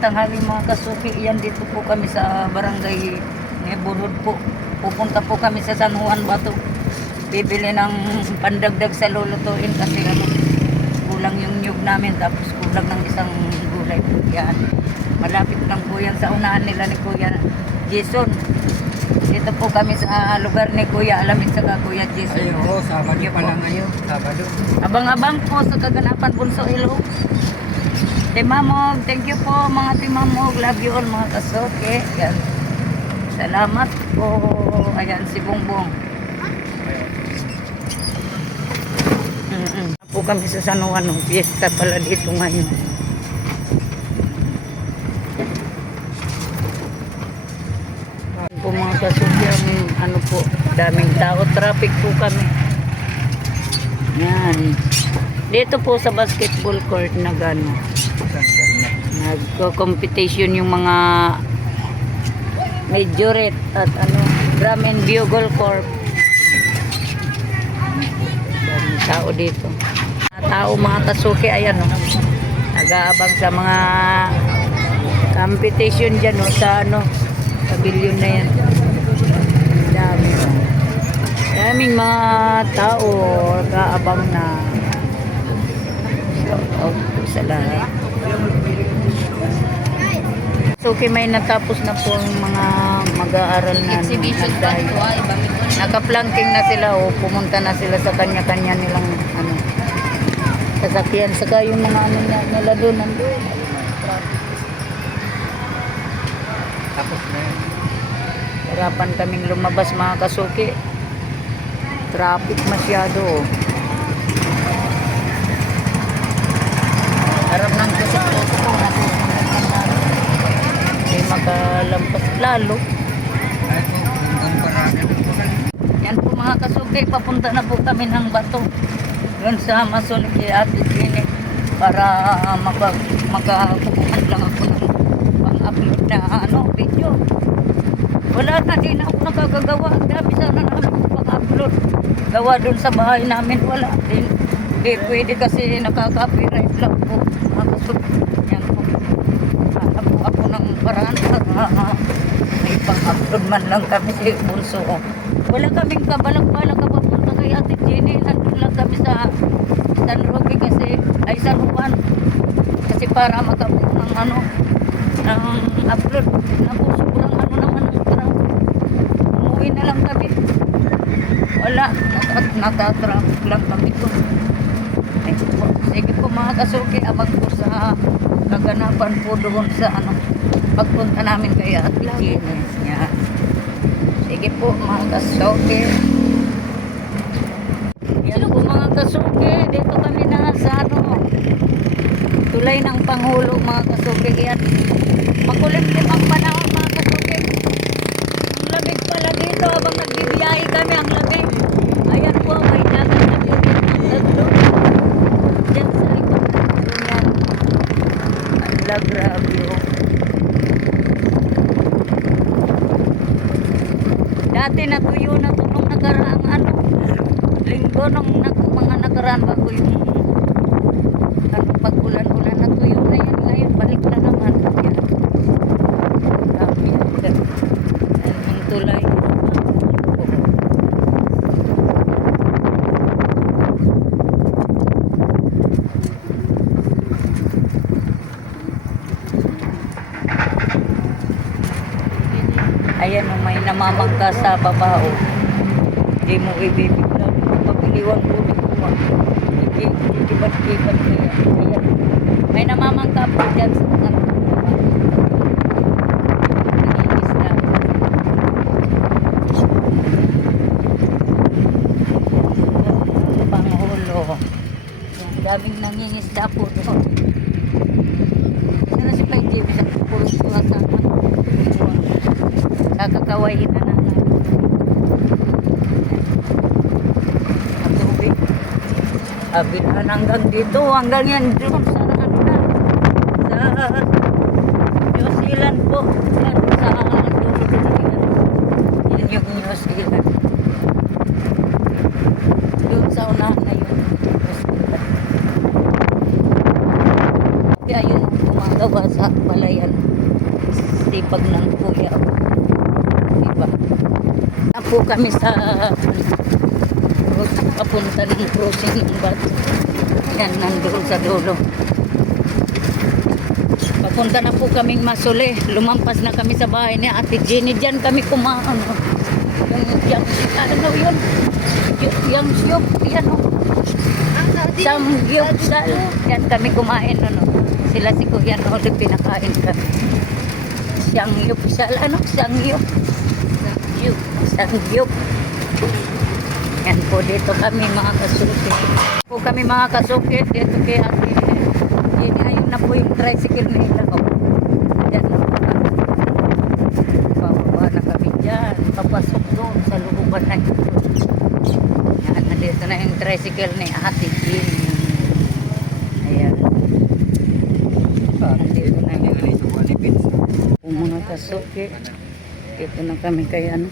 tanghali mga kasuki. Yan dito po kami sa barangay Neighborhood po. Pupunta po kami sa San Juan Bato. Bibili ng pandagdag sa lulutuin kasi ano, kulang yung nyug namin tapos kulang ng isang gulay po yan. Malapit lang po yan sa unahan nila ni Kuya Jason. Dito po kami sa lugar ni Kuya Alamin sa Kuya Jason. Ayun, Sabado pa lang ngayon. Sabado. Abang-abang po sa kaganapan Bunso Ilo. Timamog, thank you po mga Timamog. Love you all mga kasuki. Yan. Salamat po. Ayan si Bongbong. Po kami sa San Juan. Fiesta pala dito ngayon. Po mga kasuki, ano po, daming tao. Traffic po kami. Yan. Dito po sa basketball court na gano'n. Nagko-competition yung mga majorette at ano, drum and bugle corp. Daming tao dito. Mga tao mga kasuki, ayan o. Nag-aabang sa mga competition dyan o, sa ano, pavilion na yan. Dami. Daming mga tao nag-aabang na. Sa lahat. So, okay, may natapos na po ang mga mag-aaral na Exhibition ba ito? nakaplanking na sila o pumunta na sila sa kanya-kanya nilang ano, sasakyan. Saka yung mga ano nila doon nandun. Tapos na yun. Harapan kaming lumabas mga kasuki. Traffic masyado. Harap ng kusip-kusip ko. Hindi makalampas lalo. Ay po, hanggang parada po kami. Yan po mga kasuki. Papunta na po kami ng Bato. Yun sa Masol kay Ate Jenny. Para makakukuhan lang ako ng pang-upload na ano, video. Wala na, di na ako nakagagawa. Dami sana namin pang-upload. Gawa dun sa bahay namin, wala. Di pwede kasi nakaka-copyright lang po. Yan po. Hanap po ako ng paraan para may pang-upload man lang kami si Bunso. Wala kaming kabalak-balak papunta kay Ate Jenny. Nandun lang kami sa San Roque kasi, ay San Juan. Kasi para makabuo ng ano, ng upload. Naku, sobrang ano naman ang trabaho. Umuwi na lang kami. Wala, natatraffic lang kami ko. Ay, po. Sige po mga kasuki, abang po sa kaganapan po doon sa ano, pagpunta namin kay Ate Jenny. Yan. Sige po mga kasuki. Yan po mga kasuki, dito kami na sa ano, tulay ng Pangulo mga kasuki. Yan. Makulimlim ang panahon mga kasuki. Ang lamig pala dito habang nagbibiyahe kami, ang lamig. Ayan po, may dagat na dito. Tatlo. Diyan sa likod. Yan. Ala, grabe oh. Dati natuyo na ito nung nakaraang ano, linggo nung mga nakaraan bago yung ano, pag-ulan-ulan natuyo na yan. Ngayon, balik na naman. Yan. Grabe yan. Ang tulay. Ayan o, may namamangka sa babao. Hindi mo ibibiglan. Pabiliwan po ni Kuwa. Ikibat-kibat kaya. Ayan. May namamangka po dyan sa mga nangingisda. Pangulo. Daming nangingisda po doon. Sino si Pai Jim sa pulong tuwa sa kakakawain na natin. Ang tubig. Abinan hanggang dito. Hanggang yan doon sa ano na. Sa New Zealand po. Yan sa dulo doon. Yan yung New Zealand. Doon sa unahan na yun. New Zealand. Kaya yun ang ginagawa sa palayan. Sipag ng kuya. Diba? Na po kami sa road papunta ng crossing ng bato. Yan, nandun sa dulo. Papunta na po kaming Masole. Lumampas na kami sa bahay ni Ate Jenny. Diyan kami kumain. Yung ano yun? Yung siyop. Yan o. Samgyupsal. Yan kami kumain. Ano? Sila si Kuya Noli pinakain kami. Samgyupsal. Ano? Samgyup. Samgyup. Yan po dito kami mga kasukit. Po kami mga kasukit. Dito kay Ate Jenny. Ayun na po yung tricycle nila. Oh. Yan na po kami. Bababa na kami dyan. Papasok doon sa lububan na ito. Yan, nandito na yung tricycle ni Ate Jenny. Ayan. Nandito na yung mga kasukit. Dito na kami kay ano.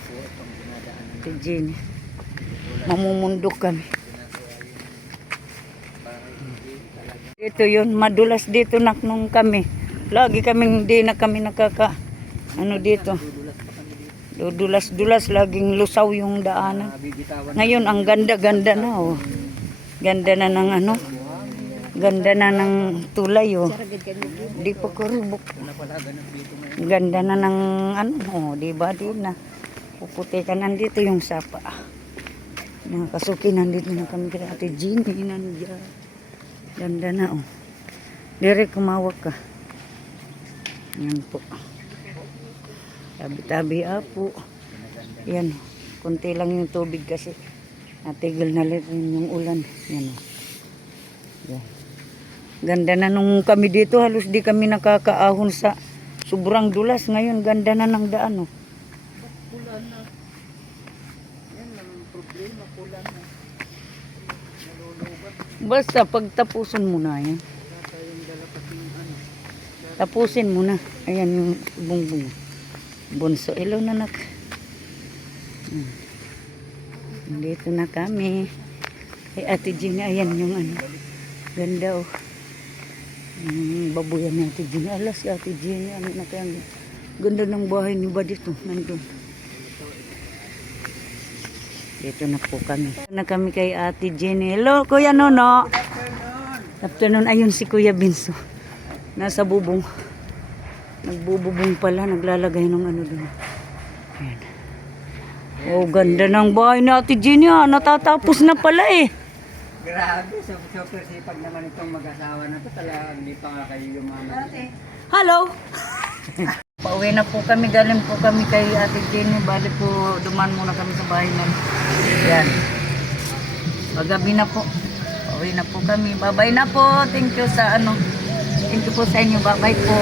Ate Jenny. Mamumundok kami. Ito yun, madulas dito nung kami. Lagi kaming hindi na kami nakaka ano dito. Dudulas-dulas, laging lusaw yung daanan. Ngayon ang ganda-ganda na oh. Ganda na ng ano. Ganda na ng tulay oh. Di pa kurubok. Ganda na ng ano oh, di ba din na. Puputi ka nandito yung sapa. Mga kasuki nandito na kami kay Ate Jenny nandiyan. Ganda na oh. Dire kumawak ka. Yan po. Tabi-tabi apo. Yan. Kunti lang yung tubig kasi. Natigil na rin yung ulan. Yan oh. Yan. Ganda na nung kami dito. Halos di kami nakakaahon sa sobrang dulas. Ngayon ganda na ng daan oh. Basta pagtapusin mo na yan. Tapusin mo na. Ayan yung bungbong. Bunso. Hello nanak. Dito na kami. Kay Ate Jenny. Ayan yung ano. Ganda oh. Babuyan ni Ate Jenny. Alas si Ate Jenny. Ano na kaya. Ganda ng bahay ni ba dito. Nandun. Dito na po kami. Dito na kami kay Ate Jenny. Hello, Kuya Nono. Afternoon. Ayun si Kuya Binso. Nasa bubong. Nagbububong pala. Naglalagay ng ano doon. Ayan. Oh, ganda ng bahay ni Ate Jenny. Natatapos na pala eh. Grabe, super sipag naman itong mag-asawa na to. Talagang hindi pa nga kayo yumaman. Hello. Pauwi na po kami, galing po kami kay Ate Jenny. Bali po, duman muna kami sa bahay namin. Yan. Paggabi na po. Pauwi na po kami. Bye-bye na po. Thank you sa ano. Thank you po sa inyo. Bye-bye po.